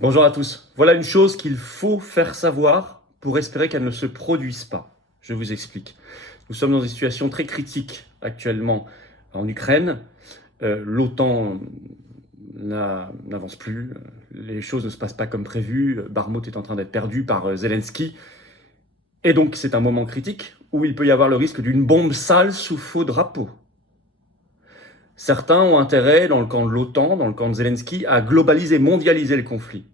Bonjour à tous. Voilà une chose qu'il faut faire savoir pour espérer qu'elle ne se produise pas. Je vous explique. Nous sommes dans une situation très critique actuellement en Ukraine. L'OTAN n'avance plus. Les choses ne se passent pas comme prévu. Bakhmut est en train d'être perdu par Zelensky. Et donc c'est un moment critique où il peut y avoir le risque d'une bombe sale sous faux drapeau. Certains ont intérêt, dans le camp de l'OTAN, dans le camp de Zelensky, à globaliser, mondialiser le conflit.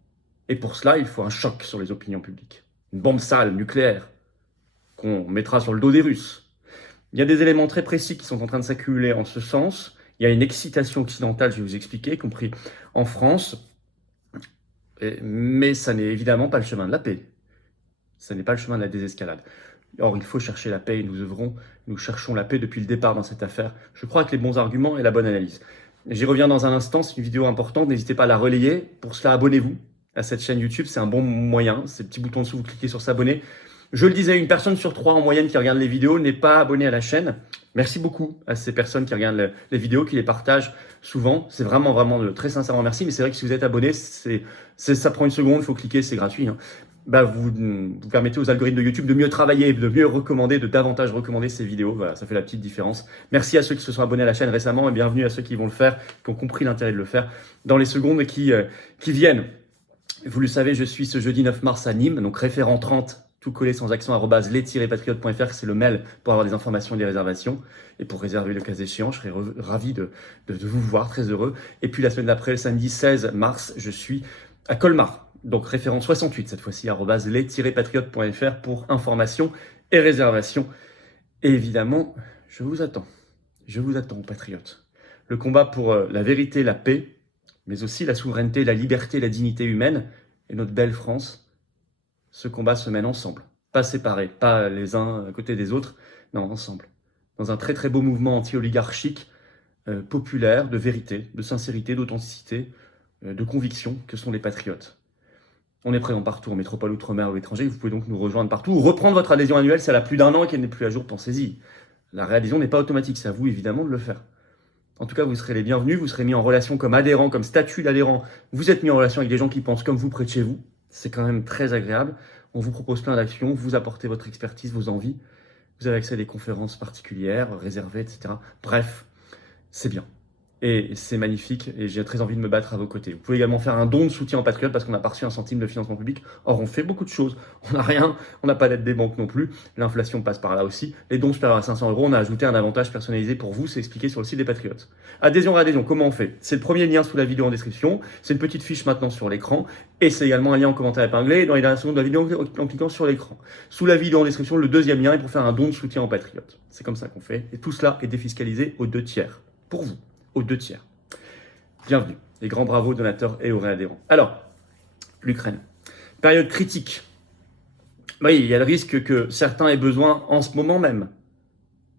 Et pour cela, il faut un choc sur les opinions publiques. Une bombe sale, nucléaire, qu'on mettra sur le dos des Russes. Il y a des éléments très précis qui sont en train de s'accumuler en ce sens. Il y a une excitation occidentale, je vais vous expliquer, y compris en France. Mais ça n'est évidemment pas le chemin de la paix. Ça n'est pas le chemin de la désescalade. Or, il faut chercher la paix et nous cherchons la paix depuis le départ dans cette affaire. Je crois que les bons arguments et la bonne analyse. J'y reviens dans un instant, c'est une vidéo importante, n'hésitez pas à la relayer. Pour cela, abonnez-vous à cette chaîne YouTube, c'est un bon moyen. C'est le petit bouton dessous, vous cliquez sur s'abonner. Je le disais, une personne sur 3 en moyenne qui regarde les vidéos n'est pas abonnée à la chaîne. Merci beaucoup à ces personnes qui regardent les vidéos, qui les partagent souvent. C'est vraiment très sincèrement merci. Mais c'est vrai que si vous êtes abonné, ça prend une seconde, il faut cliquer, c'est gratuit. Vous permettez aux algorithmes de YouTube de mieux travailler, de mieux recommander, de davantage recommander ces vidéos. Voilà, ça fait la petite différence. Merci à ceux qui se sont abonnés à la chaîne récemment et bienvenue à ceux qui vont le faire, qui ont compris l'intérêt de le faire dans les secondes qui viennent. Vous le savez, je suis ce jeudi 9 mars à Nîmes, donc référent 30, tout collé sans accent, @les-patriotes.fr, c'est le mail pour avoir des informations et des réservations. Et pour réserver le cas échéant, je serai ravi de vous voir, très heureux. Et puis la semaine d'après, le samedi 16 mars, je suis à Colmar. Donc référent 68 cette fois-ci, @les-patriotes.fr pour informations et réservations. Et évidemment, je vous attends, patriotes. Le combat pour la vérité, la paix, mais aussi la souveraineté, la liberté, la dignité humaine et notre belle France, ce combat se mène ensemble, pas séparés, pas les uns à côté des autres, non, ensemble. Dans un très beau mouvement anti-oligarchique, populaire, de vérité, de sincérité, d'authenticité, de conviction que sont les patriotes. On est présent partout, en métropole, outre-mer ou étranger. Vous pouvez donc nous rejoindre partout ou reprendre votre adhésion annuelle si elle a plus d'1 an et qu'elle n'est plus à jour, pensez-y. La réadhésion n'est pas automatique, c'est à vous évidemment de le faire. En tout cas, vous serez les bienvenus, vous serez mis en relation comme adhérent, comme statut d'adhérent. Vous êtes mis en relation avec des gens qui pensent comme vous près de chez vous. C'est quand même très agréable. On vous propose plein d'actions, vous apportez votre expertise, vos envies. Vous avez accès à des conférences particulières, réservées, etc. Bref, c'est bien. Et c'est magnifique et j'ai très envie de me battre à vos côtés. Vous pouvez également faire un don de soutien en Patriote parce qu'on n'a pas reçu un centime de financement public. Or, on fait beaucoup de choses. On n'a rien, on n'a pas d'aide des banques non plus. L'inflation passe par là aussi. Les dons supérieurs à 500 euros, on a ajouté un avantage personnalisé pour vous, c'est expliqué sur le site des Patriotes. Adhésion, réadhésion, comment on fait? C'est le premier lien sous la vidéo en description. C'est une petite fiche maintenant sur l'écran. Et c'est également un lien en commentaire épinglé dans les dernières secondes de la vidéo en cliquant sur l'écran. Sous la vidéo en description, le deuxième lien est pour faire un don de soutien en Patriote. C'est comme ça qu'on fait. Et tout cela est défiscalisé aux 2 tiers. Pour vous, aux 2 tiers. Bienvenue, les grands bravos donateurs et aux réadhérents. Alors, l'Ukraine. Période critique. Oui, il y a le risque que certains aient besoin en ce moment même.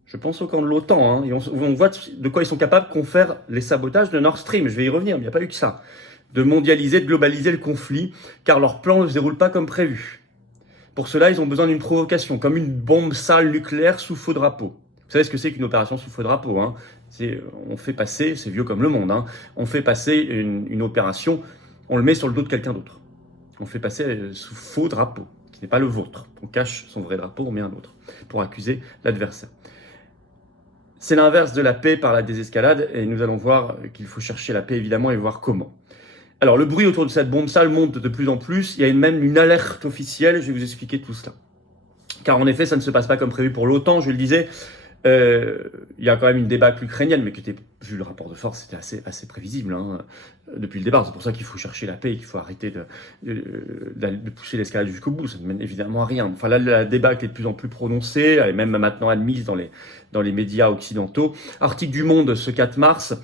Je pense au camp de l'OTAN, et on voit de quoi ils sont capables qu'on faire les sabotages de Nord Stream. Je vais y revenir, mais il n'y a pas eu que ça. De mondialiser, de globaliser le conflit, car leur plan ne se déroule pas comme prévu. Pour cela, ils ont besoin d'une provocation, comme une bombe sale nucléaire sous faux drapeau. Vous savez ce que c'est qu'une opération sous faux drapeau, on fait passer, c'est vieux comme le monde, on fait passer une opération, on le met sur le dos de quelqu'un d'autre. On fait passer sous faux drapeau, qui n'est pas le vôtre. On cache son vrai drapeau, on met un autre, pour accuser l'adversaire. C'est l'inverse de la paix par la désescalade, et nous allons voir qu'il faut chercher la paix évidemment et voir comment. Alors le bruit autour de cette bombe sale monte de plus en plus, il y a même une alerte officielle, je vais vous expliquer tout cela. Car en effet, ça ne se passe pas comme prévu pour l'OTAN, je le disais. Il y a quand même une débâcle ukrainienne, mais qui était, vu le rapport de force, c'était assez prévisible depuis le départ. C'est pour ça qu'il faut chercher la paix et qu'il faut arrêter de pousser l'escalade jusqu'au bout. Ça ne mène évidemment à rien. Enfin là, la débâcle est de plus en plus prononcée, elle est même maintenant admise dans les médias occidentaux. Article du Monde ce 4 mars.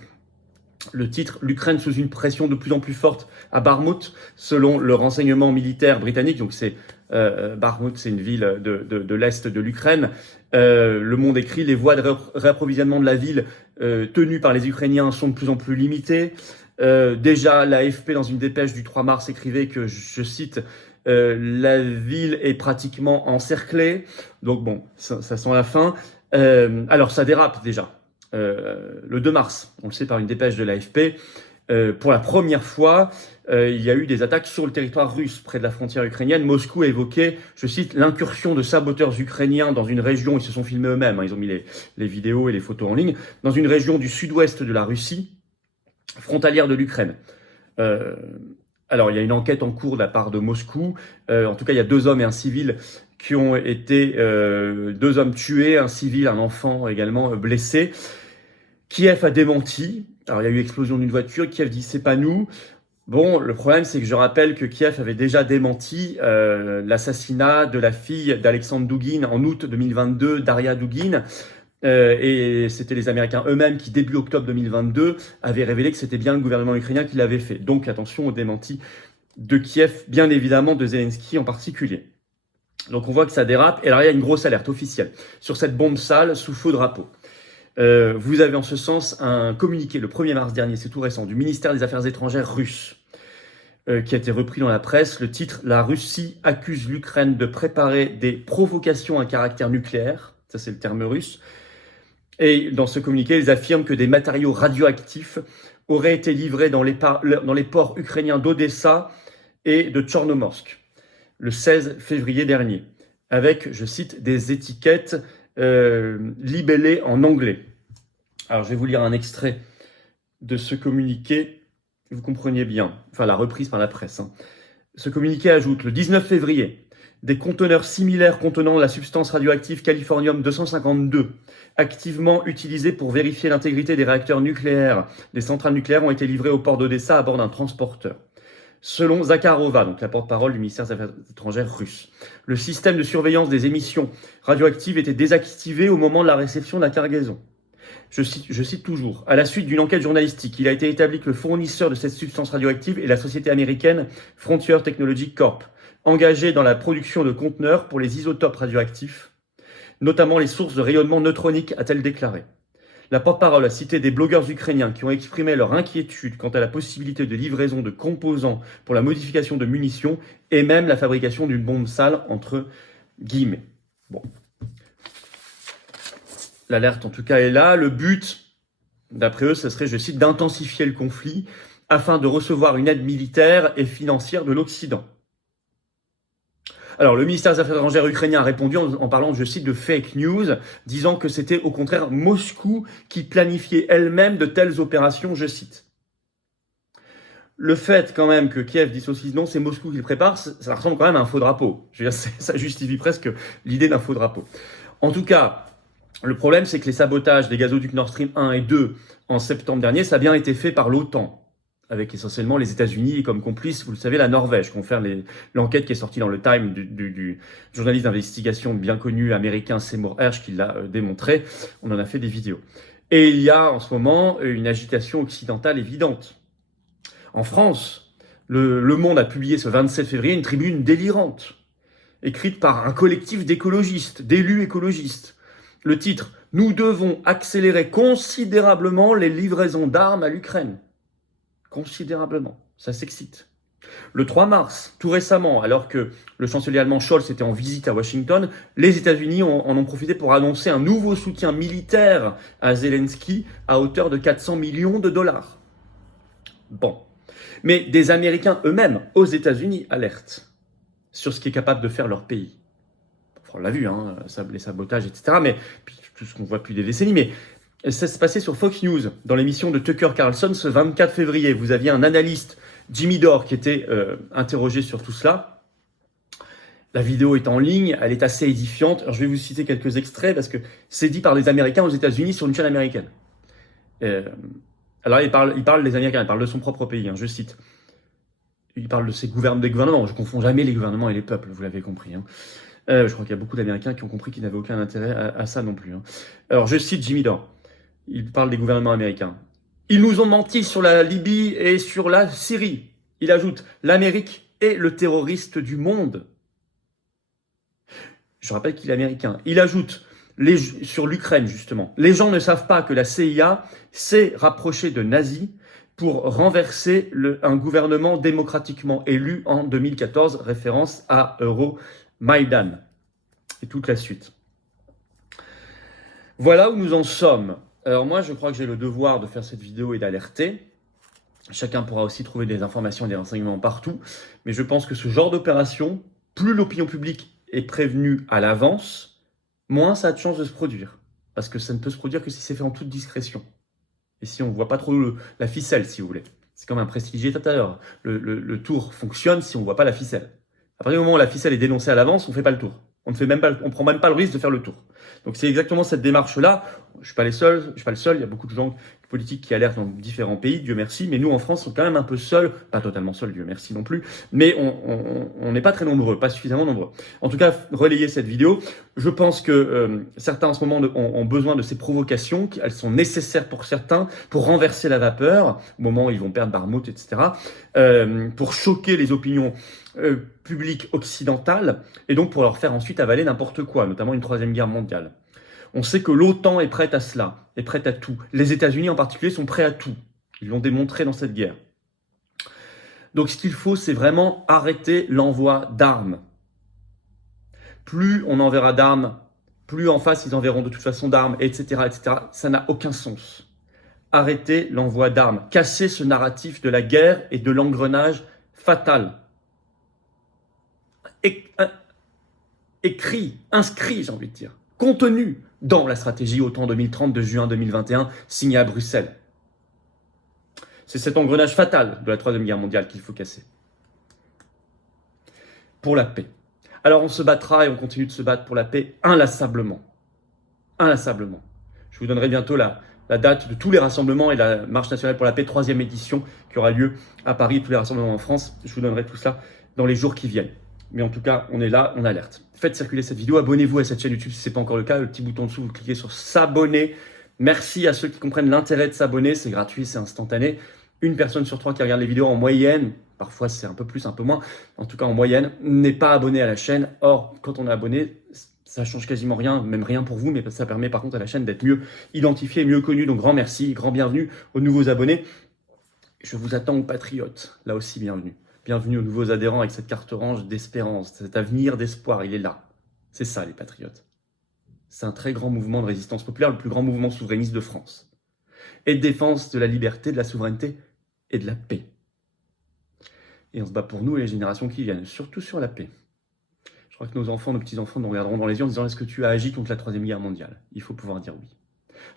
Le titre, l'Ukraine sous une pression de plus en plus forte à Bakhmut, selon le renseignement militaire britannique. Donc Bakhmut, c'est une ville de l'est de l'Ukraine. Le Monde écrit, les voies de réapprovisionnement de la ville tenues par les Ukrainiens sont de plus en plus limitées. Déjà, l'AFP, dans une dépêche du 3 mars, écrivait que, je cite, la ville est pratiquement encerclée. Donc bon, ça sent la fin. Alors ça dérape déjà. Le 2 mars, on le sait par une dépêche de l'AFP, Pour la première fois, il y a eu des attaques sur le territoire russe, près de la frontière ukrainienne. Moscou a évoqué, je cite, l'incursion de saboteurs ukrainiens dans une région, ils se sont filmés eux-mêmes, hein, ils ont mis les vidéos et les photos en ligne, dans une région du sud-ouest de la Russie, frontalière de l'Ukraine. Alors, il y a une enquête en cours de la part de Moscou. En tout cas, il y a 2 hommes et un civil qui ont été 2 hommes tués, un civil, un enfant également blessé. Kiev a démenti. Alors, il y a eu explosion d'une voiture. Kiev dit c'est pas nous. Bon, le problème, c'est que je rappelle que Kiev avait déjà démenti l'assassinat de la fille d'Alexandre Douguine en août 2022, Daria Douguine. Et c'était les Américains eux-mêmes qui, début octobre 2022, avaient révélé que c'était bien le gouvernement ukrainien qui l'avait fait. Donc attention au démenti de Kiev, bien évidemment de Zelensky en particulier. Donc on voit que ça dérape, et alors il y a une grosse alerte officielle sur cette bombe sale sous faux drapeau. Vous avez en ce sens un communiqué le 1er mars dernier, c'est tout récent, du ministère des Affaires étrangères russe, qui a été repris dans la presse. Le titre: La Russie accuse l'Ukraine de préparer des provocations à caractère nucléaire. Ça, c'est le terme russe. Et dans ce communiqué, ils affirment que des matériaux radioactifs auraient été livrés dans les ports ukrainiens d'Odessa et de Tchornomorsk le 16 février dernier, avec, je cite, des étiquettes libellées en anglais. Alors, je vais vous lire un extrait de ce communiqué, que vous compreniez bien, enfin la reprise par la presse. Ce communiqué ajoute: le 19 février, des conteneurs similaires contenant la substance radioactive californium-252, activement utilisés pour vérifier l'intégrité des réacteurs nucléaires des centrales nucléaires, ont été livrés au port d'Odessa à bord d'un transporteur. Selon Zakharova, donc la porte-parole du ministère des Affaires étrangères russe, le système de surveillance des émissions radioactives était désactivé au moment de la réception de la cargaison. Je cite toujours: à la suite d'une enquête journalistique, il a été établi que le fournisseur de cette substance radioactive est la société américaine Frontier Technology Corp, engagée dans la production de conteneurs pour les isotopes radioactifs, notamment les sources de rayonnement neutronique, a-t-elle déclaré. La porte-parole a cité des blogueurs ukrainiens qui ont exprimé leur inquiétude quant à la possibilité de livraison de composants pour la modification de munitions et même la fabrication d'une bombe sale, entre guillemets. Bon. L'alerte, en tout cas, est là. Le but, d'après eux, ce serait, je cite, d'intensifier le conflit afin de recevoir une aide militaire et financière de l'Occident. Alors, le ministère des Affaires étrangères ukrainien a répondu en parlant, je cite, de fake news, disant que c'était au contraire Moscou qui planifiait elle-même de telles opérations, je cite. Le fait quand même que Kiev dise aussi non, c'est Moscou qui le prépare, ça ressemble quand même à un faux drapeau. Je veux dire, ça justifie presque l'idée d'un faux drapeau. En tout cas, le problème, c'est que les sabotages des gazoducs Nord Stream 1 et 2 en septembre dernier, ça a bien été fait par l'OTAN, avec essentiellement les États-Unis et comme complice, vous le savez, la Norvège, confère l'enquête qui est sortie dans le Time du journaliste d'investigation bien connu américain Seymour Hersh qui l'a démontré. On en a fait des vidéos. Et il y a en ce moment une agitation occidentale évidente. En France, le Monde a publié ce 27 février une tribune délirante, écrite par un collectif d'écologistes, d'élus écologistes. Le titre: Nous devons accélérer considérablement les livraisons d'armes à l'Ukraine. Considérablement, ça s'excite. Le 3 mars, tout récemment, alors que le chancelier allemand Scholz était en visite à Washington, les États-Unis en ont profité pour annoncer un nouveau soutien militaire à Zelensky à hauteur de 400 millions de dollars. Bon. Mais des Américains eux-mêmes, aux États-Unis, alertent sur ce qu'est capable de faire leur pays. Enfin, on l'a vu, hein, les sabotages, etc. Mais puis, tout ce qu'on voit depuis des décennies. Mais ça s'est passé sur Fox News, dans l'émission de Tucker Carlson, ce 24 février. Vous aviez un analyste, Jimmy Dore, qui était interrogé sur tout cela. La vidéo est en ligne, elle est assez édifiante. Alors, je vais vous citer quelques extraits, parce que c'est dit par des Américains aux États-Unis sur une chaîne américaine. Alors, il parle des Américains, il parle de son propre pays, hein, je cite. Il parle de des gouvernements. Je ne confonds jamais les gouvernements et les peuples, vous l'avez compris. Hein. Je crois qu'il y a beaucoup d'Américains qui ont compris qu'ils n'avaient aucun intérêt à ça non plus. Hein. Alors, je cite Jimmy Dore. Il parle des gouvernements américains. Ils nous ont menti sur la Libye et sur la Syrie. Il ajoute: l'Amérique est le terroriste du monde. Je rappelle qu'il est américain. Il ajoute sur l'Ukraine, justement. Les gens ne savent pas que la CIA s'est rapprochée de nazis pour renverser un gouvernement démocratiquement élu en 2014, référence à Euromaidan. Et toute la suite. Voilà où nous en sommes. Alors moi, je crois que j'ai le devoir de faire cette vidéo et d'alerter. Chacun pourra aussi trouver des informations et des renseignements partout. Mais je pense que ce genre d'opération, plus l'opinion publique est prévenue à l'avance, moins ça a de chances de se produire. Parce que ça ne peut se produire que si c'est fait en toute discrétion. Et si on ne voit pas trop la ficelle, si vous voulez. C'est comme un prestidigitateur. Le tour fonctionne si on ne voit pas la ficelle. À partir du moment où la ficelle est dénoncée à l'avance, on ne fait pas le tour. On prend même pas le risque de faire le tour. Donc c'est exactement cette démarche-là. Je suis pas le seul. Il y a beaucoup de gens politiques qui alertent dans différents pays, Dieu merci. Mais nous, en France, on est quand même un peu seuls. Pas totalement seuls, Dieu merci non plus. Mais on n'est pas très nombreux, pas suffisamment nombreux. En tout cas, relayez cette vidéo. Je pense que certains en ce moment ont besoin de ces provocations. Elles sont nécessaires pour certains pour renverser la vapeur au moment où ils vont perdre Barmouth, etc. Pour choquer les opinions publiques occidentales et donc pour leur faire ensuite avaler n'importe quoi, notamment une troisième guerre mondiale. On sait que l'OTAN est prête à cela, est prête à tout. Les États-Unis en particulier sont prêts à tout. Ils l'ont démontré dans cette guerre. Donc ce qu'il faut, c'est vraiment arrêter l'envoi d'armes. Plus on enverra d'armes, plus en face ils enverront de toute façon d'armes, etc., etc. Ça n'a aucun sens. Arrêter l'envoi d'armes. Casser ce narratif de la guerre et de l'engrenage fatal. Inscrit, j'ai envie de dire, contenu dans la stratégie OTAN 2030 de juin 2021, signée à Bruxelles. C'est cet engrenage fatal de la Troisième Guerre mondiale qu'il faut casser. Pour la paix. Alors on se battra et on continue de se battre pour la paix inlassablement. Inlassablement. Je vous donnerai bientôt la date de tous les rassemblements et la Marche nationale pour la paix, 3e édition, qui aura lieu à Paris, tous les rassemblements en France. Je vous donnerai tout ça dans les jours qui viennent. Mais en tout cas, on est là, on alerte. Faites circuler cette vidéo, abonnez-vous à cette chaîne YouTube si ce n'est pas encore le cas. Le petit bouton en dessous, vous cliquez sur s'abonner. Merci à ceux qui comprennent l'intérêt de s'abonner, c'est gratuit, c'est instantané. Une personne sur 3 qui regarde les vidéos en moyenne, parfois c'est un peu plus, un peu moins, en tout cas en moyenne, n'est pas abonné à la chaîne. Or, quand on est abonné, ça change quasiment rien, même rien pour vous, mais ça permet par contre à la chaîne d'être mieux identifiée, mieux connue. Donc grand merci, grand bienvenue aux nouveaux abonnés. Je vous attends aux patriotes, là aussi bienvenue. Bienvenue aux nouveaux adhérents avec cette carte orange d'espérance, cet avenir d'espoir, il est là. C'est ça les patriotes. C'est un très grand mouvement de résistance populaire, le plus grand mouvement souverainiste de France. Et de défense de la liberté, de la souveraineté et de la paix. Et on se bat pour nous et les générations qui viennent, surtout sur la paix. Je crois que nos enfants, nos petits-enfants nous regarderont dans les yeux en disant « Est-ce que tu as agi contre la Troisième Guerre mondiale ?» Il faut pouvoir dire oui.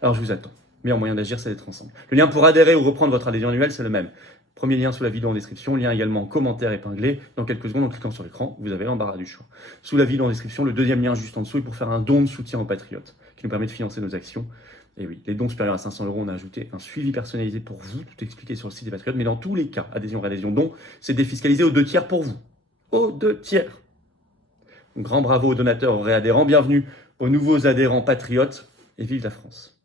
Alors je vous attends. Le meilleur moyen d'agir, c'est d'être ensemble. Le lien pour adhérer ou reprendre votre adhésion annuelle, c'est le même. Premier lien sous la vidéo en description, lien également en commentaire épinglé. Dans quelques secondes, en cliquant sur l'écran, vous avez l'embarras du choix. Sous la vidéo en description, le deuxième lien juste en dessous est pour faire un don de soutien aux patriotes, qui nous permet de financer nos actions. Et oui, les dons supérieurs à 500 €, on a ajouté un suivi personnalisé pour vous, tout expliqué sur le site des patriotes. Mais dans tous les cas, adhésion, réadhésion, don, c'est défiscalisé aux 2 tiers pour vous. Aux 2 tiers. Donc, grand bravo aux donateurs, aux réadhérents. Bienvenue aux nouveaux adhérents patriotes et vive la France.